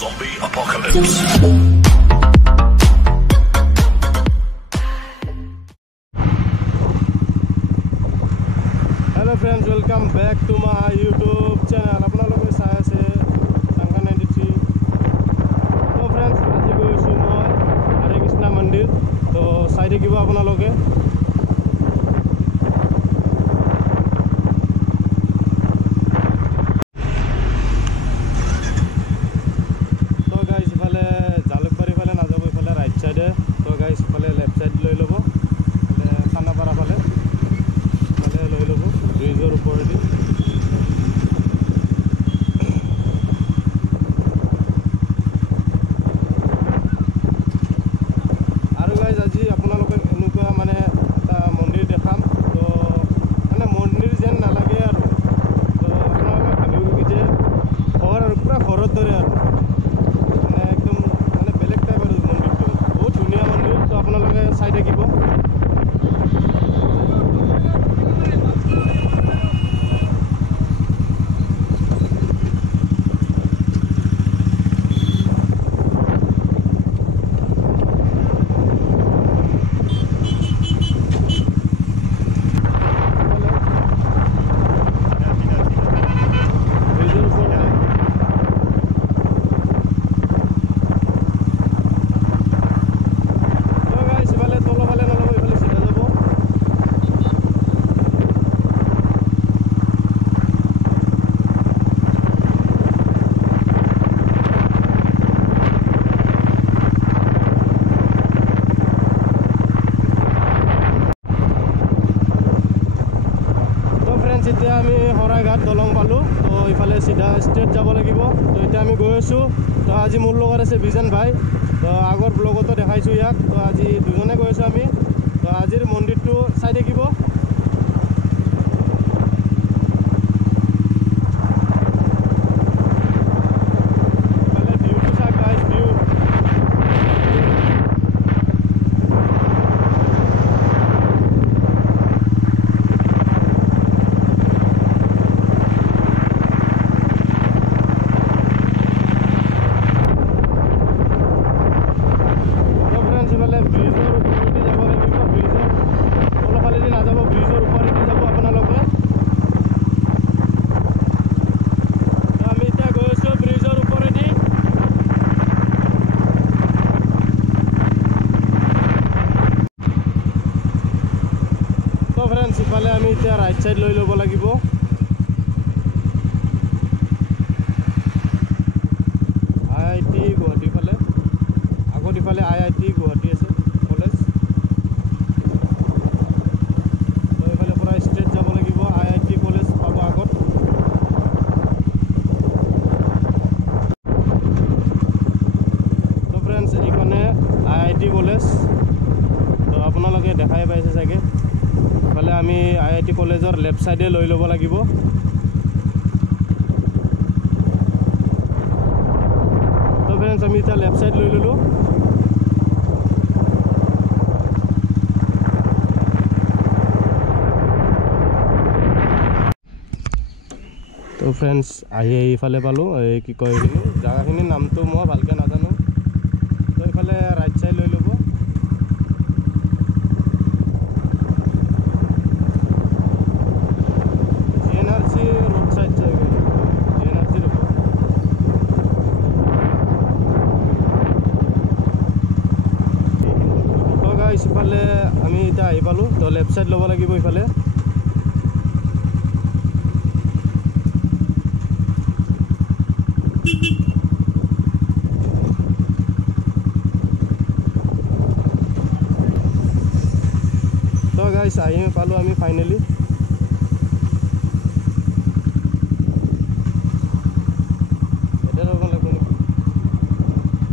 Zombie apocalypse. Hello friends, welcome back to my YouTube channel. আপোনালোকে চাই আছে সংখ্যা 93. তো friends, আজি গৈছো মই হৰে কৃষ্ণ মন্দিৰ. তো চাই থাকিব আপোনালোকে. তো গাইস ইফালে জালুকবাৰী ফালে নাযাব, ইফালে ৰাইট সাইডে. তো গাইস ইফালে লেফট সাইড লৈ ল'ব, ইফালে খানাপাৰা ফালে লৈ ল'ব ব্ৰিজৰ ওপৰেদি. আৰু গাইজ আজি আপোনালোকক এনেকুৱা মানে এটা মন্দিৰ দেখাম. তো মানে মন্দিৰ যেন নালাগে আৰু. তো আপোনালোকে ভাবিব কি যে ঘৰ আৰু পূৰা ঘৰৰ দৰে আৰু মানে একদম মানে বেলেগ টাইপ আৰু মন্দিৰটো. বহুত ধুনীয়া মন্দিৰ. তো আপোনালোকে চাই থাকিব. এতিয়া আমি শৰাইঘাট দলং পালোঁ. তো ইফালে চিধা ষ্ট্ৰেট যাব লাগিব. তো এতিয়া আমি গৈ আছোঁ. তো আজি মোৰ লগত আছে বিজন ভাই. তো আগৰ ব্লগতো দেখাইছোঁ ইয়াক. তো আজি দুজনে গৈ আছোঁ আমি. তো আজিৰ মন্দিৰটো চাই থাকিব. ইফালে আমি এতিয়া ৰাইট সাইড লৈ ল'ব লাগিব. IIT গুৱাহাটী ফালে আগত ইফালে IIT গুৱাহাটী আছে কলেজ. তো এইফালে পৰা ষ্ট্ৰেট যাব লাগিব. IIT কলেজ পাব আগত. তো ফ্ৰেণ্ডছ এইখনে IIT কলেজ. তো আপোনালোকে দেখাই পাইছে চাগে. ইফালে আমি IIT কলেজৰ লেফ্ট সাইডে লৈ ল'ব লাগিব. তো ফ্ৰেণ্ডছ আমি এতিয়া লেফ্ট সাইড লৈ ল'লোঁ. তো ফ্ৰেণ্ডছ আহি এইফালে পালোঁ. এই কি কয় এইখিনি জেগাখিনিৰ নামটো মই ভালকৈ নাজানো. তো এইফালে ৰাইট সাইড লৈ ল'ব. ইফালে আমি এতিয়া আহি পালোঁ. তো লেফ্ট সাইড ল'ব লাগিব ইফালে. তো গাইছ আহি পালোঁ আমি ফাইনেলি. এতিয়া যাব লাগিব নেকি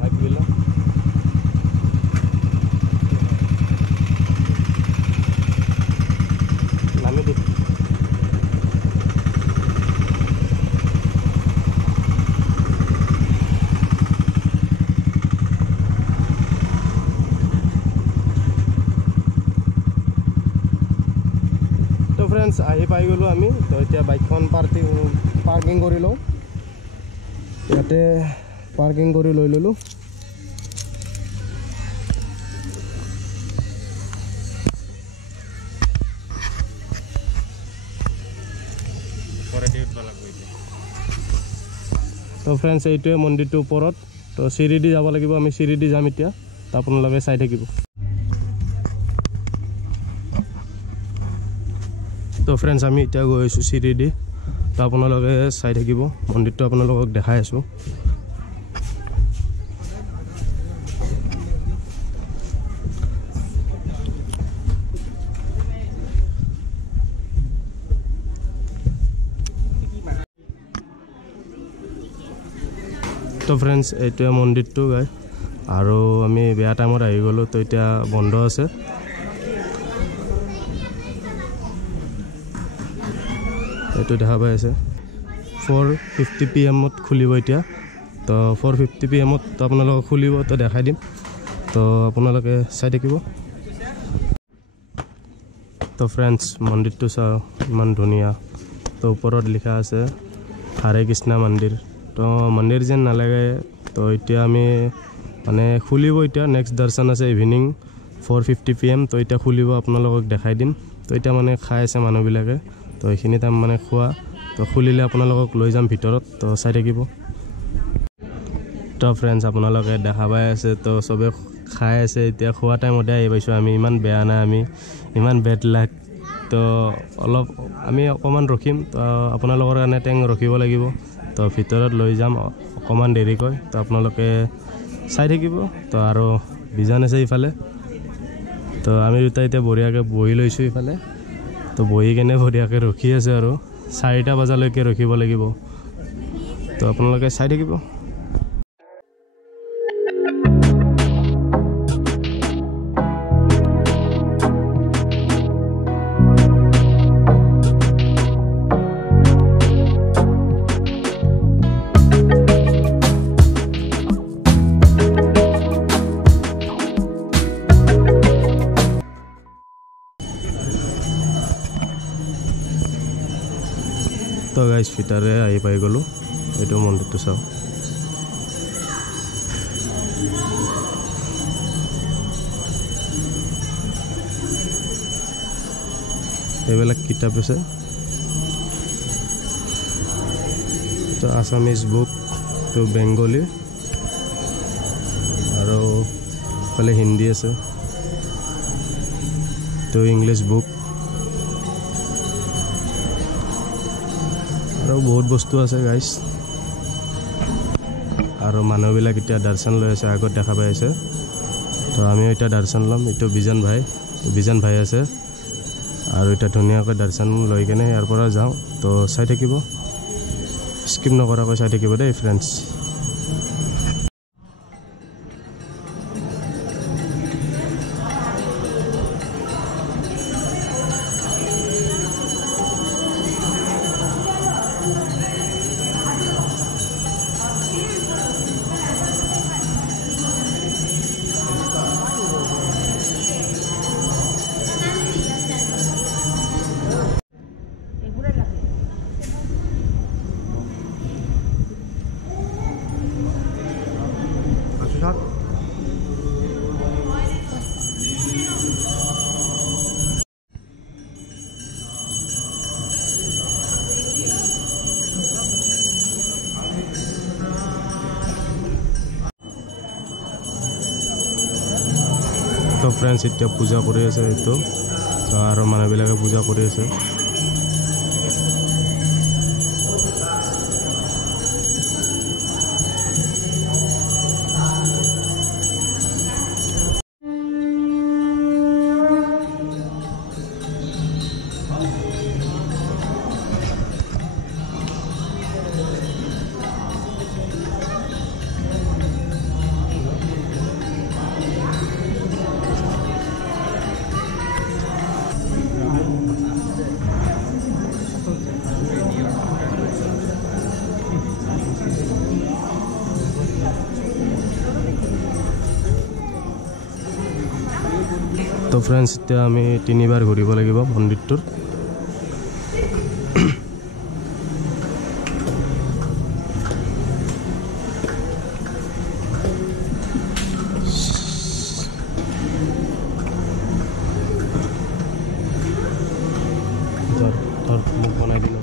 বাইকবিলাক. নামি দি फ्रेंड्स आहि पाई गलो आमी तो इतना बाइकखन पार्किंग कर लो इते পাৰ্কিং কৰি লৈ ল'লোঁ। তো ফ্ৰেণ্ডছ এইটোৱে মন্দিৰটোৰ ওপৰত। তো চিৰি দি যাব লাগিব, আমি চিৰি দি যাম এতিয়া। তো আপোনালোকে চাই থাকিব। তো ফ্ৰেণ্ডছ আমি এতিয়া গৈ আছোঁ চিৰি দি। তো আপোনালোকে চাই থাকিব, মন্দিৰটো আপোনালোকক দেখাই আছোঁ। তো ফ্ৰেণ্ডছ এইটোৱে মন্দিৰটো গাই, আৰু আমি বেয়া টাইমত আহি গ'লোঁ। তো এতিয়া বন্ধ আছে। এইটো দেখা পাই আছে 4:50 PM খুলিব এতিয়া। তো 4:50 PM তো আপোনালোকক খুলিব, তো দেখাই দিম। তো আপোনালোকে চাই থাকিব। তো ফ্ৰেণ্ডছ মন্দিৰটো চাওঁ, ইমান ধুনীয়া। তো ওপৰত লিখা আছে হৰে কৃষ্ণ মন্দিৰ। তো মন্দিৰ যেন নালাগে। তো এতিয়া আমি মানে খুলিব এতিয়া, নেক্সট দৰ্শন আছে ইভিনিং 4:50 PM। তো এতিয়া খুলিব, আপোনালোকক দেখাই দিম। তো এতিয়া মানে খাই আছে মানুহবিলাকে। তো এইখিনি টাইম মানে খোৱা। তো খুলিলে আপোনালোকক লৈ যাম ভিতৰত। তো চাই থাকিব। তো ফ্ৰেণ্ডছ আপোনালোকে দেখা পাই আছে, তো চবে খাই আছে। এতিয়া খোৱা টাইমতে আহি পাইছোঁ আমি, ইমান বেয়া নাই, আমি ইমান বেড লাক। তো অলপ আমি অকণমান ৰখিম। তো আপোনালোকৰ কাৰণে ৰখিব লাগিব। তো ভিতৰত লৈ যাম অকণমান দেৰিকৈ। তো আপোনালোকে চাই থাকিব। তো আৰু বিজান আছে ইফালে। তো আমি দুটা এতিয়া বঢ়িয়াকৈ বহি লৈছোঁ ইফালে। তো বহি কেনে বঢ়িয়াকৈ ৰখি আছোঁ, আৰু 4টা বজালৈকে ৰখিব লাগিব। তো আপোনালোকে চাই থাকিব। তো গাইজ ভিতৰে আহি পাই গ'লোঁ। এইটো মন্দিৰটো চাওঁ। এইবিলাক কিতাপ আছে। তো আছামিজ বুক, তো বেংগলী, আৰু ফালে হিন্দী আছে। তো ইংলিছ বুক, আৰু বহুত বস্তু আছে গাইজ। আৰু মানুহবিলাক এতিয়া দৰ্শন লৈ আছে, আগত দেখা পাই আছে। তো আমিও এতিয়া দৰ্শন ল'ম। এইটো বিজান ভাই আছে, আৰু এতিয়া ধুনীয়াকৈ দৰ্শন লৈ কেনে ইয়াৰ পৰা যাওঁ। তো চাই থাকিব, স্কিপ নকৰাকৈ চাই থাকিব দেই ফ্ৰেণ্ডছ। তো ফ্ৰেণ্ডছ এতিয়া পূজা কৰি আছে এইটো। তো আৰু মানুহবিলাকে পূজা কৰি আছে। তো ফ্ৰেণ্ডছ এতিয়া আমি 3বাৰ ঘূৰিব লাগিব মন্দিৰটোৰ। কাঠৰ মুখ বনাই দিলোঁ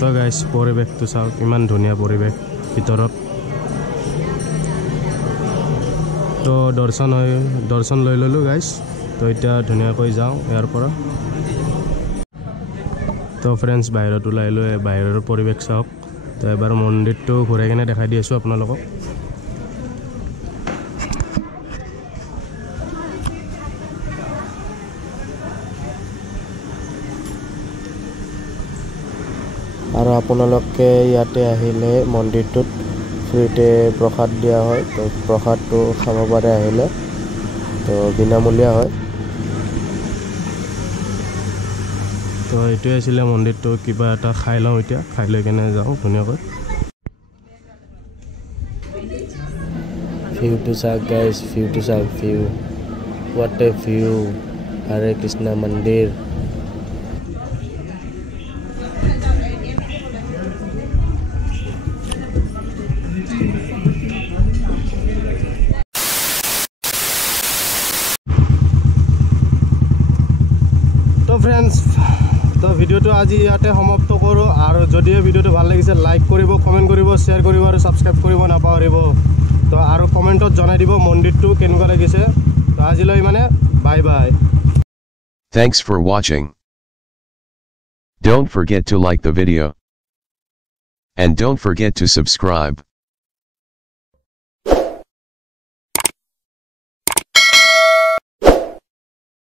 তো গাইজ পৰিৱেশটো চাওক ইমান ধুনীয়া পৰিৱেশ ভিতৰত তো দৰ্শন লৈ ল'লোঁ গাইজ তো এতিয়া ধুনীয়াকৈ যাওঁ ইয়াৰ পৰা তো ফ্ৰেণ্ডছ বাহিৰত ওলাই লৈ বাহিৰৰ পৰিৱেশ চাওক তো এবাৰ মন্দিৰটো ঘূৰাই কিনে দেখাই দি আছোঁ আপোনালোকক আৰু আপোনালোকে ইয়াতে আহিলে মন্দিৰটোত ফ্ৰীতে প্ৰসাদ দিয়া হয় তো প্ৰসাদটো খাব পাৰে আহিলে তো বিনামূলীয়া হয় তো এইটোৱে আছিলে মন্দিৰটো কিবা এটা খাই লওঁ এতিয়া খাই লৈ কিনে যাওঁ ধুনীয়াকৈ ভিউটো চাওক গাইজ ভিউটো চাওক view what a view Hare Krishna মন্দিৰ তো ফ্ৰেণ্ডছ তো ভিডিঅ'টো আজি ইয়াতে সমাপ্ত কৰোঁ আৰু যদিও ভিডিঅ'টো ভাল লাগিছে লাইক কৰিব কমেণ্ট কৰিব শ্বেয়াৰ কৰিব আৰু ছাবস্ক্ৰাইব কৰিব নাপাহৰিব তো আৰু কমেণ্টত জনাই দিব মন্দিৰটো কেনেকুৱা লাগিছে তো আজিলৈ মানে bye bye Thanks for watching. Don't forget to like the video and don't forget to subscribe.